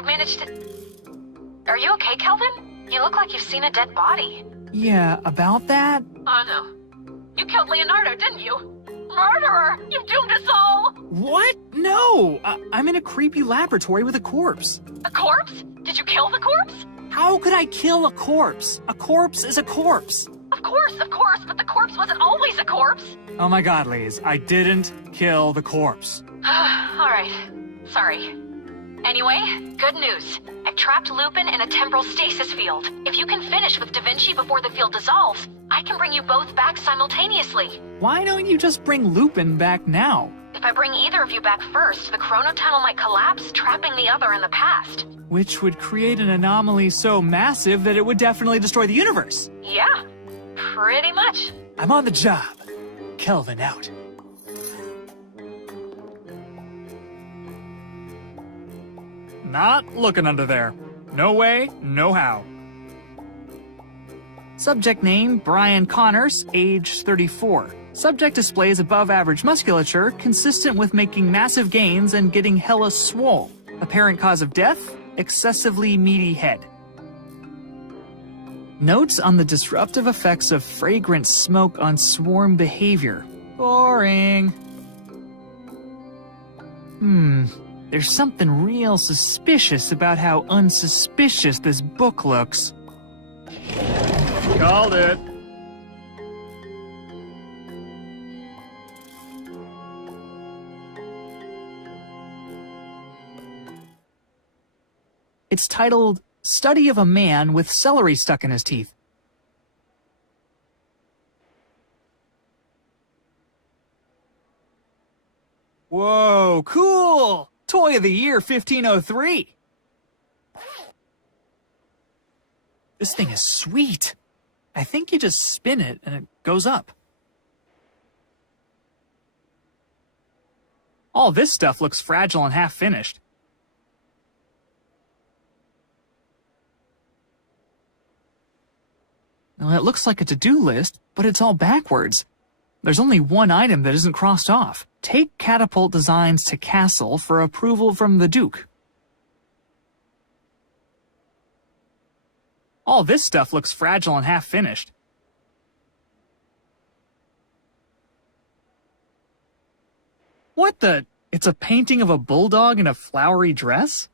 I've managed to... Are you okay, Kelvin? You look like you've seen a dead body. Yeah, about that? Oh, no. You killed Leonardo, didn't you? Murderer! You've doomed us all! What? No! I'm in a creepy laboratory with a corpse. A corpse? Did you kill the corpse? How could I kill a corpse? A corpse is a corpse. Of course, but the corpse wasn't always a corpse. Oh my god, Liz, I didn't kill the corpse. Alright. Sorry. Anyway, good news. I've trapped Lupin in a temporal stasis field. If you can finish with Da Vinci before the field dissolves, I can bring you both back simultaneously. Why don't you just bring Lupin back now? If I bring either of you back first, the chronotunnel might collapse, trapping the other in the past. Which would create an anomaly so massive that it would definitely destroy the universe. Yeah, pretty much. I'm on the job. Kelvin out. Not looking under there. No way, no how. Subject name, Brian Connors, age 34. Subject displays above average musculature, consistent with making massive gains and getting hella swole. Apparent cause of death, excessively meaty head. Notes on the disruptive effects of fragrant smoke on swarm behavior. Boring. There's something real suspicious about how unsuspicious this book looks. Called it. It's titled, Study of a Man with Celery Stuck in His Teeth. Whoa, cool! Toy of the Year 1503. This thing is sweet. I think you just spin it and it goes up. All this stuff looks fragile and half-finished. Well, it looks like a to-do list, but it's all backwards. There's only one item that isn't crossed off. Take catapult designs to castle for approval from the Duke. All this stuff looks fragile and half-finished. What the? It's a painting of a bulldog in a flowery dress?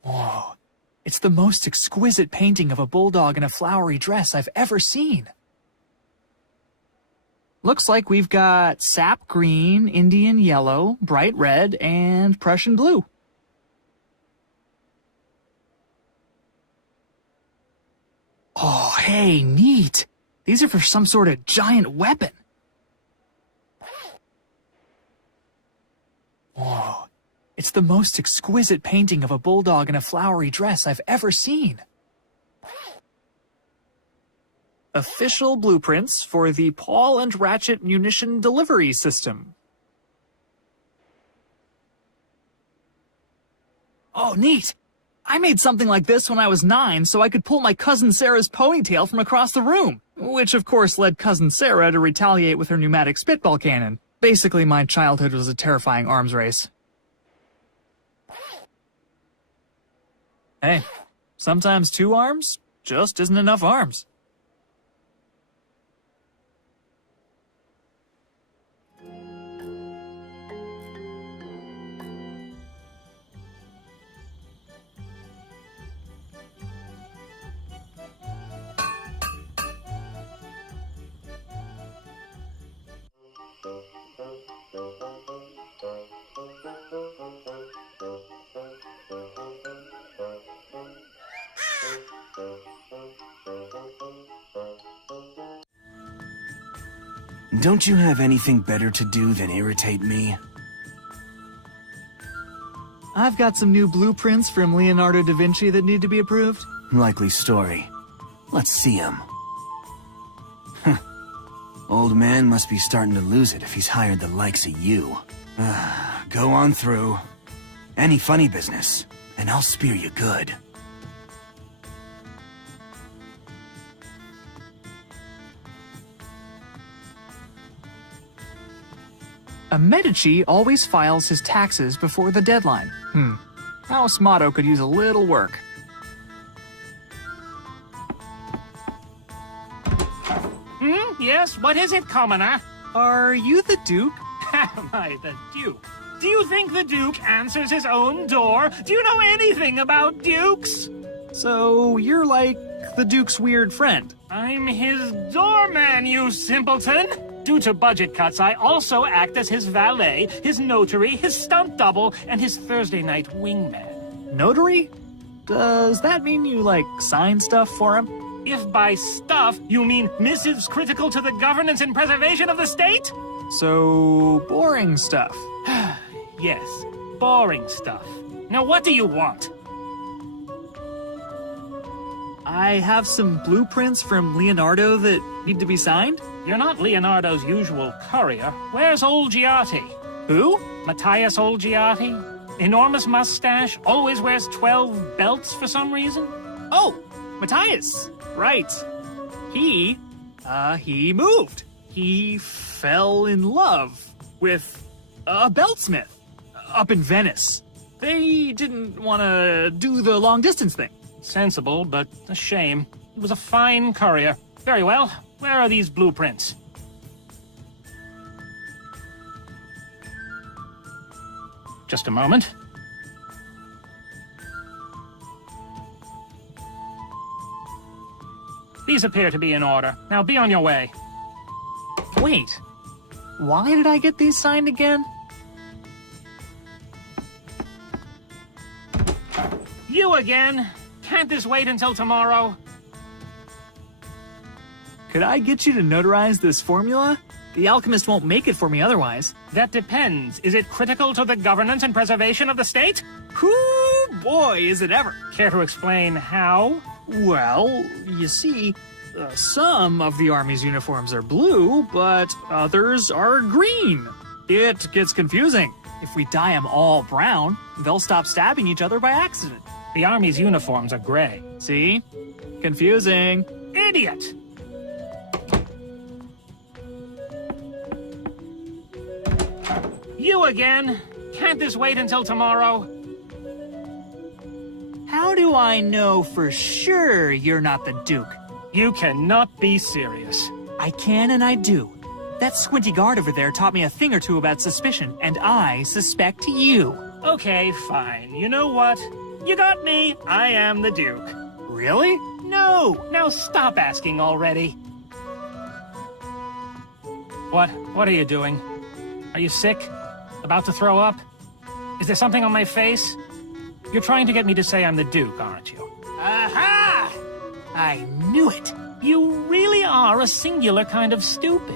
Whoa. It's the most exquisite painting of a bulldog in a flowery dress I've ever seen. Looks like we've got sap green, Indian yellow, bright red, and Prussian blue. Oh, hey, neat. These are for some sort of giant weapon. Whoa. It's the most exquisite painting of a bulldog in a flowery dress I've ever seen. Official blueprints for the Paul and Ratchet munition delivery system. Oh, neat. I made something like this when I was 9 so I could pull my cousin Sarah's ponytail from across the room, which of course led cousin Sarah to retaliate with her pneumatic spitball cannon. Basically, my childhood was a terrifying arms race. Hey, sometimes 2 arms just isn't enough arms. Don't you have anything better to do than irritate me? I've got some new blueprints from Leonardo da Vinci that need to be approved. Likely story. Let's see him. Old man must be starting to lose it if he's hired the likes of you. Go on through. Any funny business, and I'll spear you good. A Medici always files his taxes before the deadline. House motto could use a little work. Yes, what is it, commoner? Are you the Duke? Am I the Duke? Do you think the Duke answers his own door? Do you know anything about dukes? So you're like the Duke's weird friend. I'm his doorman, you simpleton! Due to budget cuts, I also act as his valet, his notary, his stunt double, and his Thursday night wingman. Notary? Does that mean you, like, sign stuff for him? If by stuff you mean missives critical to the governance and preservation of the state? So, boring stuff. Yes, boring stuff. Now what do you want? I have some blueprints from Leonardo that need to be signed. You're not Leonardo's usual courier. Where's Olgiati? Who? Matthias Olgiati? Enormous mustache, always wears 12 belts for some reason? Oh, Matthias. Right. He moved. He fell in love with a beltsmith up in Venice. They didn't want to do the long-distance thing. Sensible, but a shame. He was a fine courier. Very well. Where are these blueprints? Just a moment. These appear to be in order. Now be on your way. Wait, why did I get these signed again? You again? Can't this wait until tomorrow? Could I get you to notarize this formula? The alchemist won't make it for me otherwise. That depends. Is it critical to the governance and preservation of the state? Whoo, boy, is it ever. Care to explain how? Well, you see, some of the Army's uniforms are blue, but others are green. It gets confusing. If we dye them all brown, they'll stop stabbing each other by accident. The Army's uniforms are gray. See? Confusing. Idiot! You again? Can't this wait until tomorrow? How do I know for sure you're not the Duke? You cannot be serious. I can and I do. That squinty guard over there taught me a thing or two about suspicion, and I suspect you. Okay, fine. You know what? You got me. I am the Duke. Really? No! Now stop asking already. What are you doing? Are you sick? About to throw up? Is there something on my face? You're trying to get me to say I'm the Duke, aren't you? Aha! I knew it. You really are a singular kind of stupid.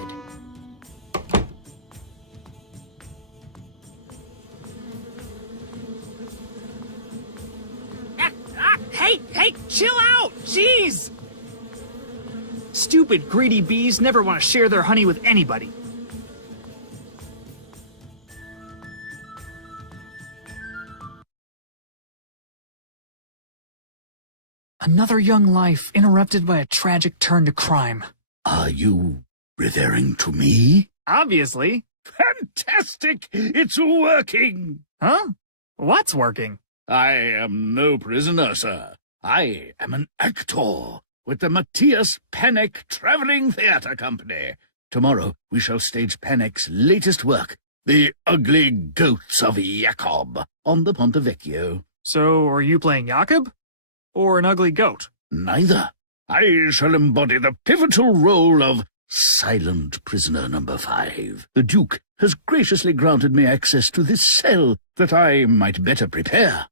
Hey, chill out! Jeez! Stupid, greedy bees never want to share their honey with anybody. Another young life interrupted by a tragic turn to crime. Are you referring to me? Obviously. Fantastic! It's working! Huh? What's working? I am no prisoner, sir. I am an actor with the Matthias Panic Traveling Theatre Company. Tomorrow we shall stage Panic's latest work, The Ugly Goats of Jacob, on the Ponte Vecchio. So, are you playing Jakob? Or an ugly goat? Neither. I shall embody the pivotal role of Silent Prisoner Number 5. The Duke has graciously granted me access to this cell that I might better prepare.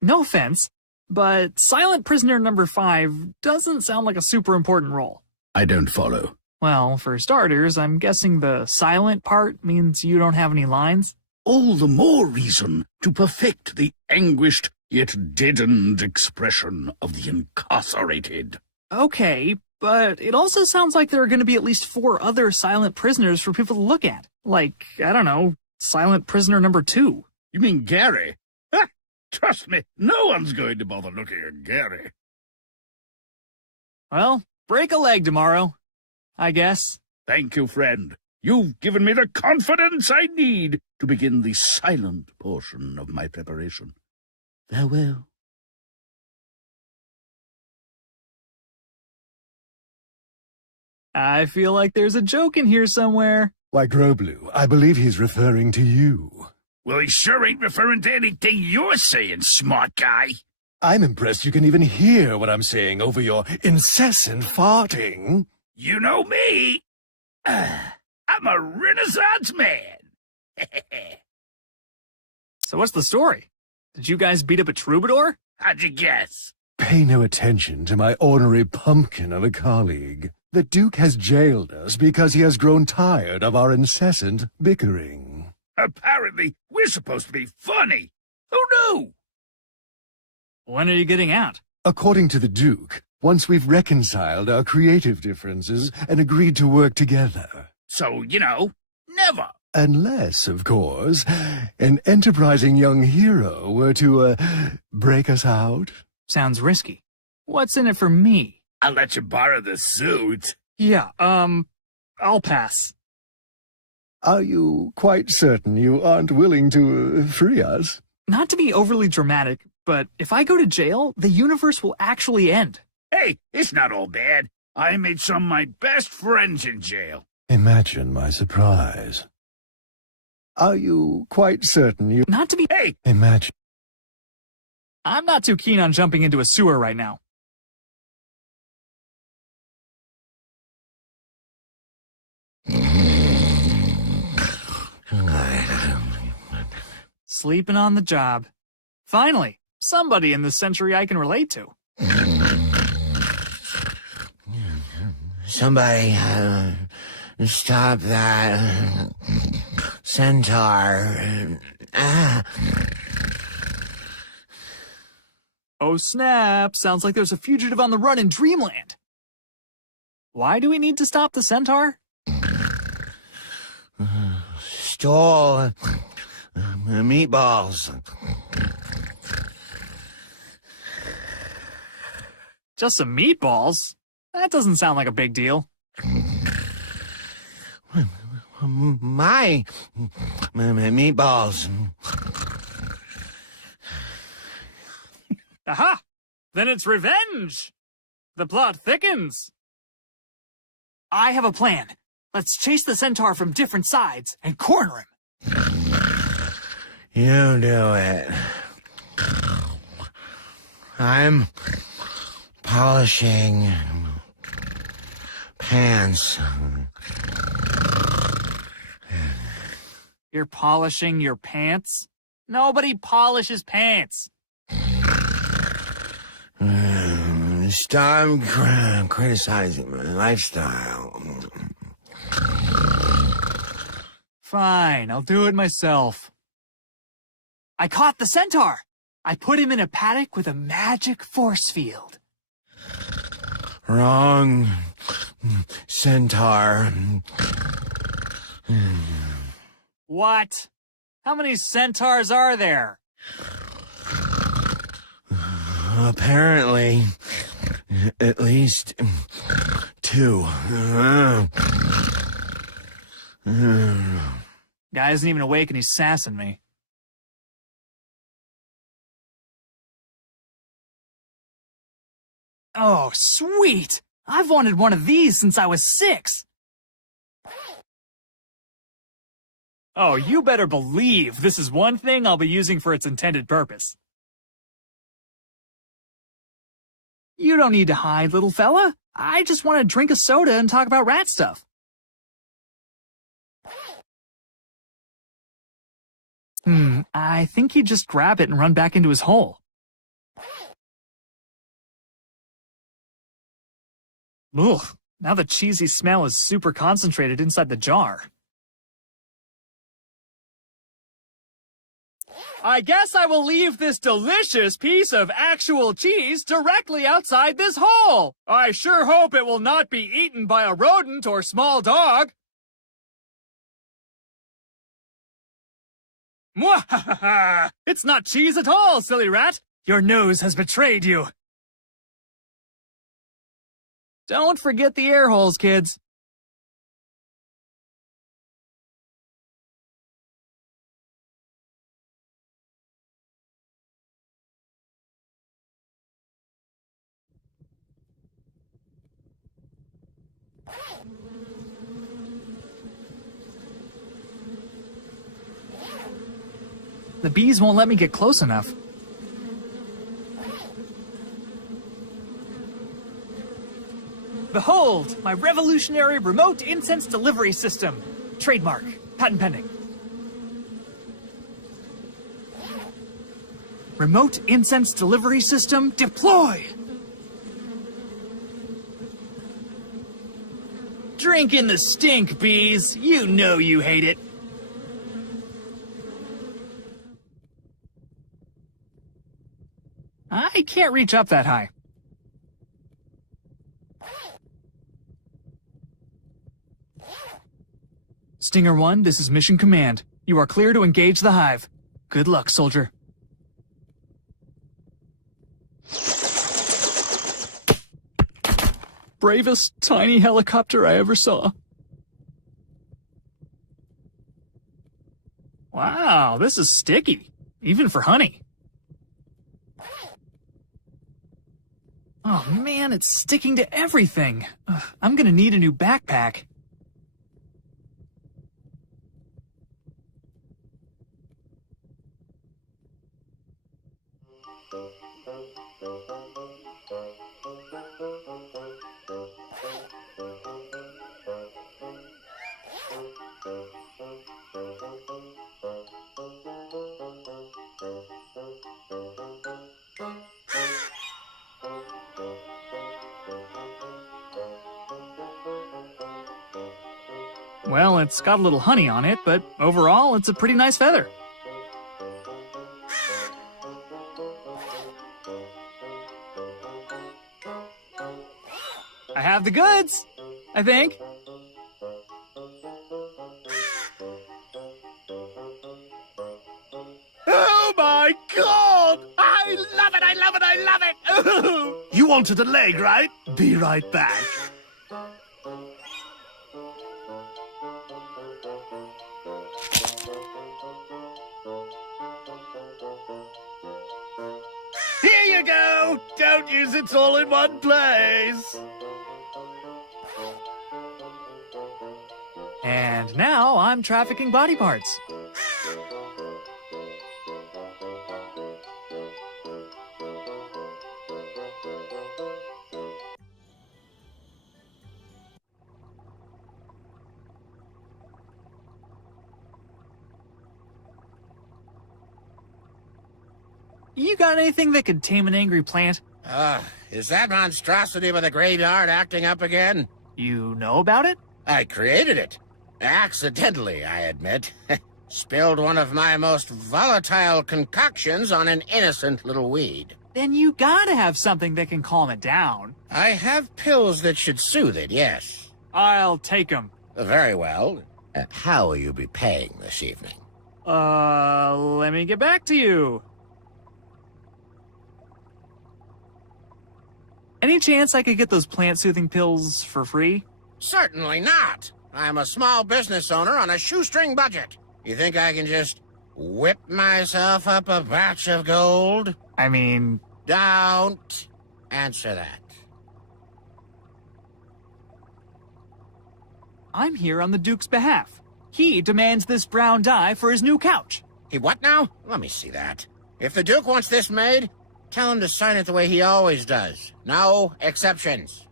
No offense, but Silent Prisoner Number 5 doesn't sound like a super important role. I don't follow. Well, for starters, I'm guessing the silent part means you don't have any lines? All the more reason to perfect the anguished yet deadened expression of the incarcerated. Okay, but it also sounds like there are going to be at least 4 other silent prisoners for people to look at. Like, I don't know, Silent Prisoner Number 2. You mean Gary? Ha! Trust me, no one's going to bother looking at Gary. Well, break a leg tomorrow, I guess. Thank you, friend. You've given me the confidence I need to begin the silent portion of my preparation. Farewell. I feel like there's a joke in here somewhere. Why, Groblu, I believe he's referring to you. Well, he sure ain't referring to anything you're saying, smart guy. I'm impressed you can even hear what I'm saying over your incessant farting. You know me. I'm a Renaissance man. So what's the story? Did you guys beat up a troubadour? How'd you guess? Pay no attention to my ornery pumpkin of a colleague. The Duke has jailed us because he has grown tired of our incessant bickering. Apparently, we're supposed to be funny. Who knew? When are you getting out? According to the Duke, once we've reconciled our creative differences and agreed to work together. So, never. Unless, of course, an enterprising young hero were to, break us out. Sounds risky. What's in it for me? I'll let you borrow the suit. Yeah, I'll pass. Are you quite certain you aren't willing to free us? Not to be overly dramatic, but if I go to jail, the universe will actually end. Hey, it's not all bad. I made some of my best friends in jail. Imagine my surprise. Are you quite certain you... Not to be... Hey! Imagine... I'm not too keen on jumping into a sewer right now. Sleeping on the job. Finally, somebody in this century I can relate to. Somebody, stop that centaur. Oh snap, sounds like there's a fugitive on the run in Dreamland. Why do we need to stop the centaur? Stole meatballs. Just some meatballs? That doesn't sound like a big deal. My meatballs. Aha! Then it's revenge! The plot thickens. I have a plan. Let's chase the centaur from different sides and corner him. You do it. I'm polishing pants. You're polishing your pants? Nobody polishes pants. Stop criticizing my lifestyle. Fine, I'll do it myself. I caught the centaur. I put him in a paddock with a magic force field. Wrong. Centaur. What? How many centaurs are there? Apparently, at least 2. Guy isn't even awake and he's sassing me. Oh, sweet! I've wanted one of these since I was 6. Oh, you better believe this is one thing I'll be using for its intended purpose. You don't need to hide, little fella. I just want to drink a soda and talk about rat stuff. I think he'd just grab it and run back into his hole. Ugh, now the cheesy smell is super concentrated inside the jar. I guess I will leave this delicious piece of actual cheese directly outside this hole. I sure hope it will not be eaten by a rodent or small dog. Mwahaha! It's not cheese at all, silly rat. Your nose has betrayed you. Don't forget the air holes, kids. The bees won't let me get close enough. Behold, my revolutionary remote incense delivery system. Trademark. Patent pending. Remote incense delivery system, deploy! Drink in the stink, bees. You know you hate it. I can't reach up that high. Stinger 1, this is Mission Command. You are clear to engage the hive. Good luck, soldier. Bravest tiny helicopter I ever saw. Wow, this is sticky. Even for honey. Oh man, it's sticking to everything. Ugh, I'm gonna need a new backpack. Well, it's got a little honey on it, but overall, it's a pretty nice feather. I have the goods, I think. Oh my god! I love it, I love it, I love it! You wanted a leg, right? Be right back. Here you go! Don't use it all in one place! And now I'm trafficking body parts. You got anything that could tame an angry plant? Is that monstrosity by the graveyard acting up again? You know about it? I created it. Accidentally, I admit. Spilled one of my most volatile concoctions on an innocent little weed. Then you gotta have something that can calm it down. I have pills that should soothe it, yes. I'll take them. Very well. How will you be paying this evening? Let me get back to you. Any chance I could get those plant-soothing pills for free? Certainly not. I'm a small business owner on a shoestring budget. You think I can just whip myself up a batch of gold? I mean... Don't answer that. I'm here on the Duke's behalf. He demands this brown dye for his new couch. He what now? Let me see that. If the Duke wants this made, tell him to sign it the way he always does. No exceptions.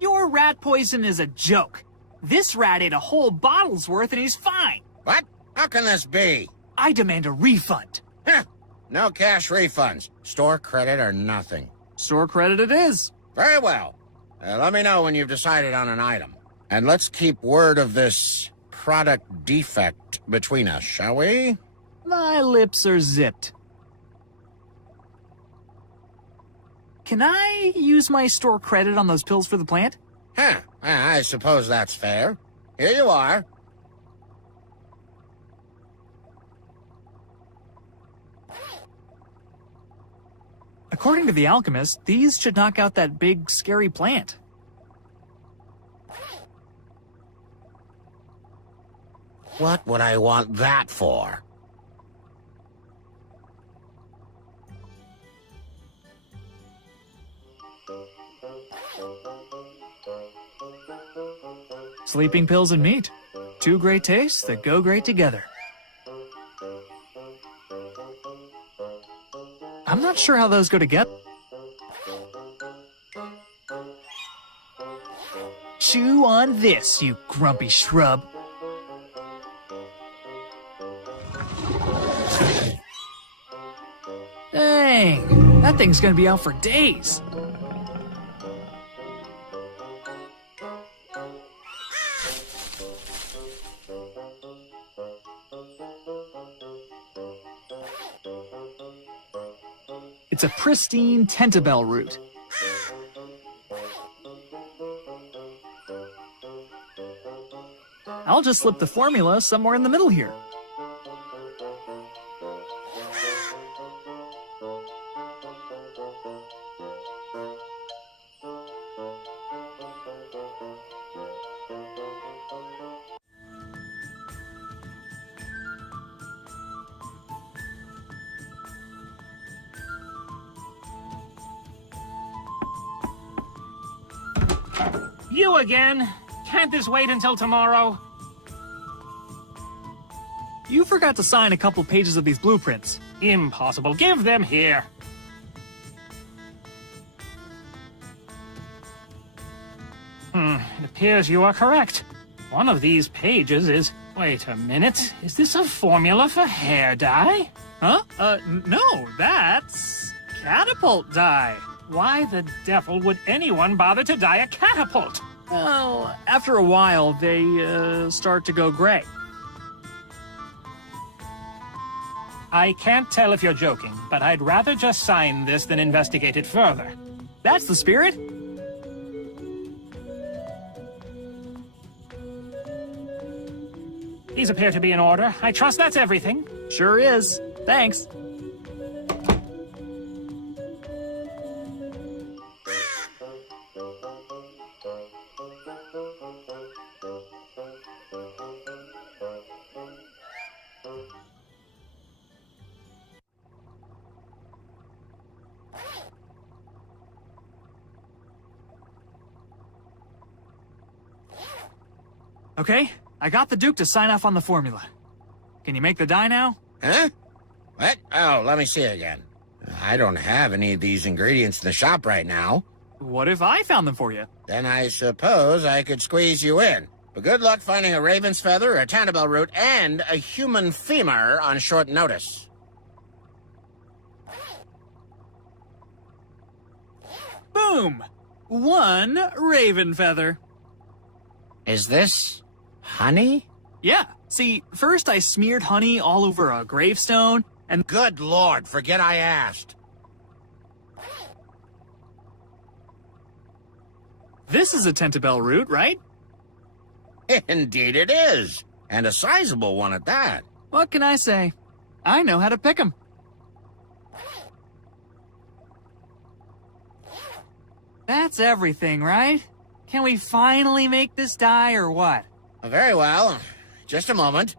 Your rat poison is a joke. This rat ate a whole bottle's worth and he's fine. What? How can this be? I demand a refund. Heh. No cash refunds. Store credit or nothing. Store credit it is. Very well. Let me know when you've decided on an item. And let's keep word of this product defect between us, shall we? My lips are zipped. Can I use my store credit on those pills for the plant? Huh. I suppose that's fair. Here you are. According to the alchemist, these should knock out that big, scary plant. What would I want that for? Sleeping pills and meat. Two great tastes that go great together. I'm not sure how those go together. Chew on this, you grumpy shrub. Dang, that thing's gonna be out for days. It's a pristine tentabell root. I'll just slip the formula somewhere in the middle here. You again? Can't this wait until tomorrow? You forgot to sign a couple pages of these blueprints. Impossible. Give them here. It appears you are correct. One of these pages is... Wait a minute. Is this a formula for hair dye? Huh? No, that's catapult dye. Why the devil would anyone bother to dye a catapult? Well, after a while, they, start to go gray. I can't tell if you're joking, but I'd rather just sign this than investigate it further. That's the spirit. These appear to be in order. I trust that's everything. Sure is. Thanks. Okay, I got the Duke to sign off on the formula. Can you make the dye now? Huh? What? Oh, let me see again. I don't have any of these ingredients in the shop right now. What if I found them for you? Then I suppose I could squeeze you in. But good luck finding a raven's feather, a tannabell root, and a human femur on short notice. Boom! One raven feather. Is this honey? Yeah, see, first I smeared honey all over a gravestone, and Good Lord, forget I asked. this is a tentabell root, right? Indeed it is. And a sizable one at that. What can I say? I know how to pick 'em. That's everything, right? Can we finally make this dye or what? Very well. Just a moment.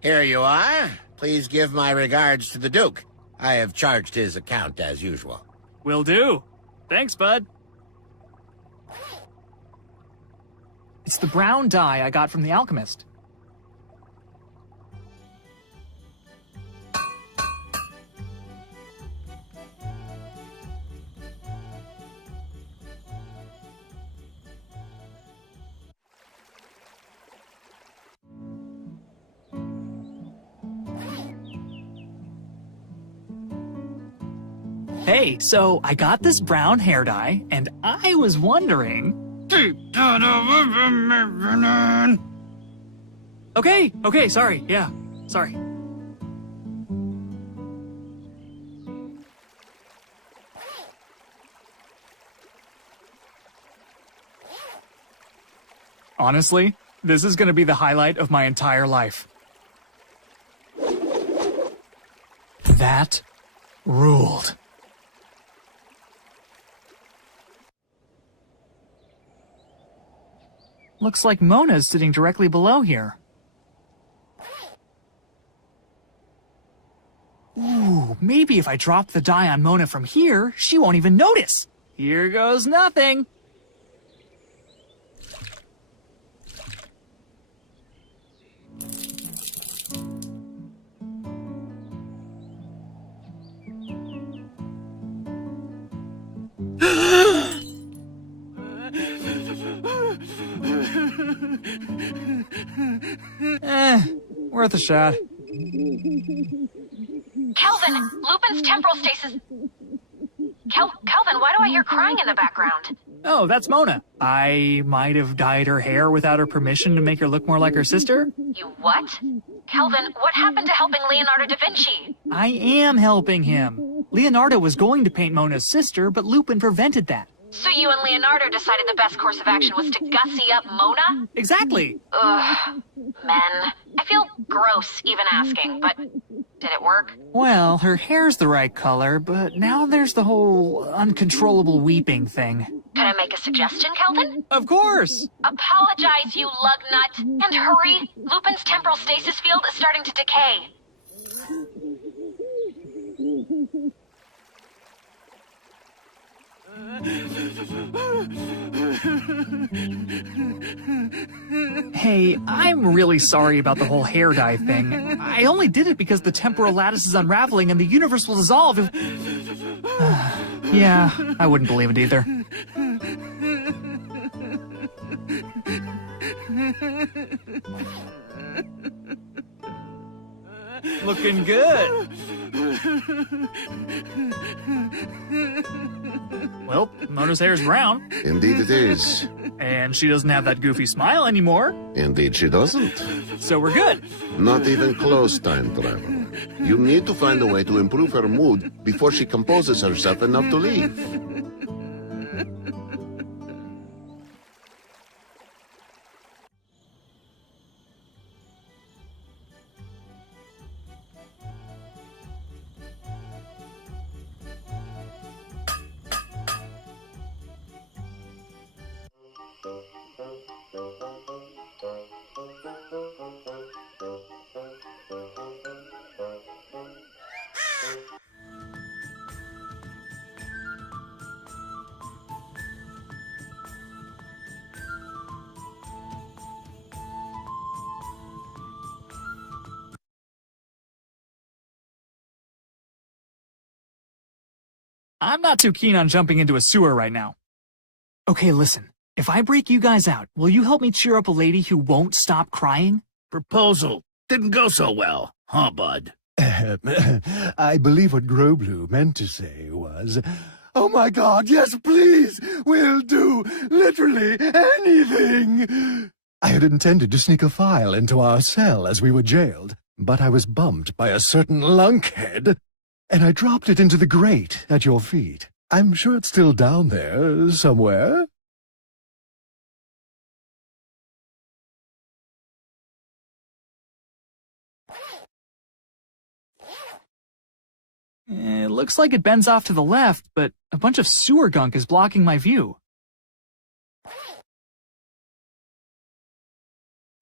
Here you are. Please give my regards to the Duke. I have charged his account as usual. Will do. Thanks, bud. It's the brown dye I got from the alchemist. Hey, so I got this brown hair dye, and I was wondering... Okay, sorry, yeah, sorry. Honestly, this is gonna be the highlight of my entire life. That ruled. Looks like Mona's sitting directly below here. maybe if I drop the dye on Mona from here, she won't even notice. Here goes nothing. Worth a shot. Kelvin, Lupin's temporal stasis... Kelvin, why do I hear crying in the background? Oh, that's Mona. I might have dyed her hair without her permission to make her look more like her sister. You what? Kelvin, what happened to helping Leonardo da Vinci? I am helping him. Leonardo was going to paint Mona's sister, but Lupin prevented that. So you and Leonardo decided the best course of action was to gussy up Mona? Exactly. Ugh. Men. I feel gross even asking, but did it work? Well, her hair's the right color, but now there's the whole uncontrollable weeping thing. Can I make a suggestion, Kelvin? Of course. Apologize, you lug nut. And hurry. Lupin's temporal stasis field is starting to decay. Hey, I'm really sorry about the whole hair dye thing. I only did it because the temporal lattice is unraveling and the universe will dissolve if... Yeah, I wouldn't believe it either. Looking good. Well, Mona's hair is brown. Indeed it is. And she doesn't have that goofy smile anymore. Indeed she doesn't. So we're good. Not even close, time traveler. You need to find a way to improve her mood before she composes herself enough to leave. I'm not too keen on jumping into a sewer right now. Okay, listen. If I break you guys out, will you help me cheer up a lady who won't stop crying? Proposal didn't go so well, huh, bud? I believe what Groblu meant to say was, "Oh my God, yes, please, we'll do literally anything." I had intended to sneak a file into our cell as we were jailed, but I was bumped by a certain lunkhead, and I dropped it into the grate at your feet. I'm sure it's still down there somewhere. It looks like it bends off to the left, but a bunch of sewer gunk is blocking my view.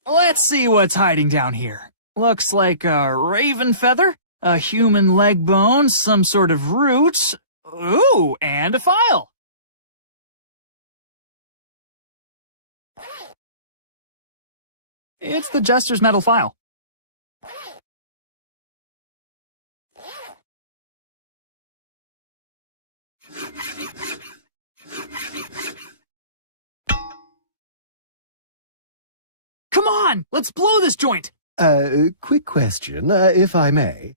Let's see what's hiding down here. Looks like a raven feather, a human leg bone, some sort of roots. Ooh, and a file. It's the Jester's metal file. Come on, let's blow this joint. Quick question, if I may.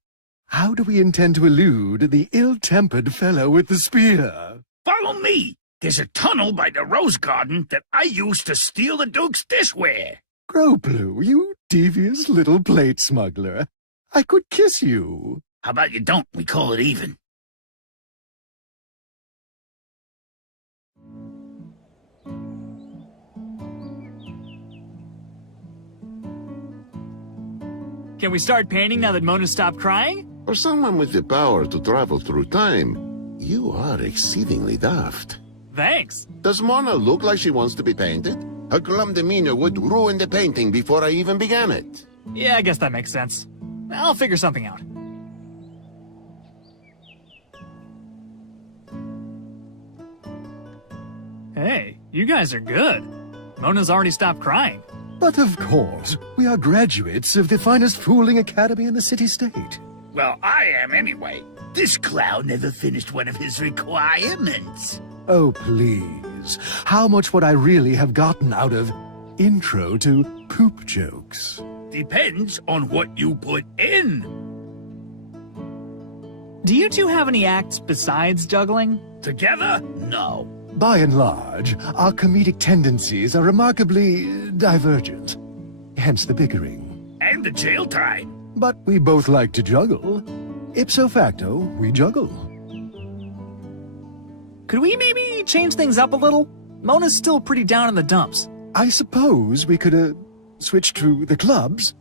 How do we intend to elude the ill-tempered fellow with the spear? Follow me. There's a tunnel by the rose garden that I used to steal the Duke's dishware. Groblu, you devious little plate smuggler. I could kiss you. How about you don't? We call it even. Can we start painting now that Mona stopped crying? For someone with the power to travel through time, you are exceedingly daft. Thanks. Does Mona look like she wants to be painted? Her glum demeanor would ruin the painting before I even began it. Yeah, I guess that makes sense. I'll figure something out. Hey, you guys are good. Mona's already stopped crying. But of course, we are graduates of the finest fooling academy in the city-state. Well, I am anyway. This clown never finished one of his requirements. Oh, please. How much would I really have gotten out of intro to poop jokes? Depends on what you put in. Do you two have any acts besides juggling? Together? No. By and large, our comedic tendencies are remarkably divergent. Hence the bickering. And the jail time. But we both like to juggle. Ipso facto, we juggle. Could we maybe change things up a little? Mona's still pretty down in the dumps. I suppose we could, switch to the clubs.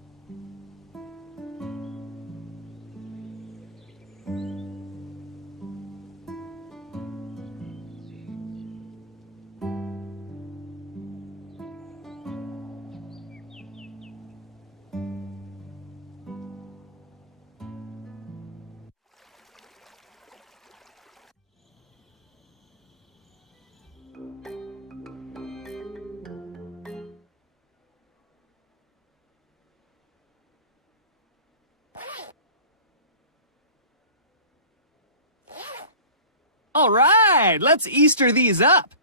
All right, let's Easter these up.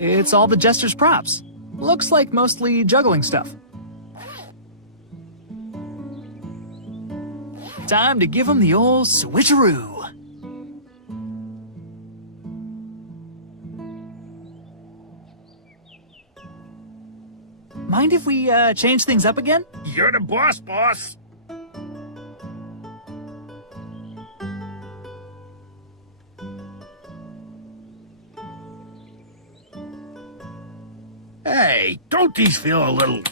It's all the Jester's props. Looks like mostly juggling stuff. Time to give him the old switcheroo. Mind if we change things up again? You're the boss, boss. Hey, don't these feel a little...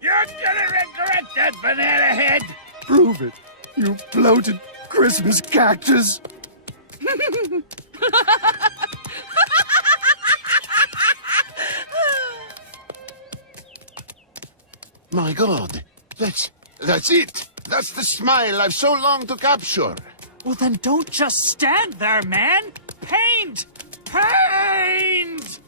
You're gonna regret that, banana head! Prove it, you bloated Christmas cactus! My God, that's it. That's the smile I've so longed to capture. Well, then don't just stand there, man! Paint! Paint!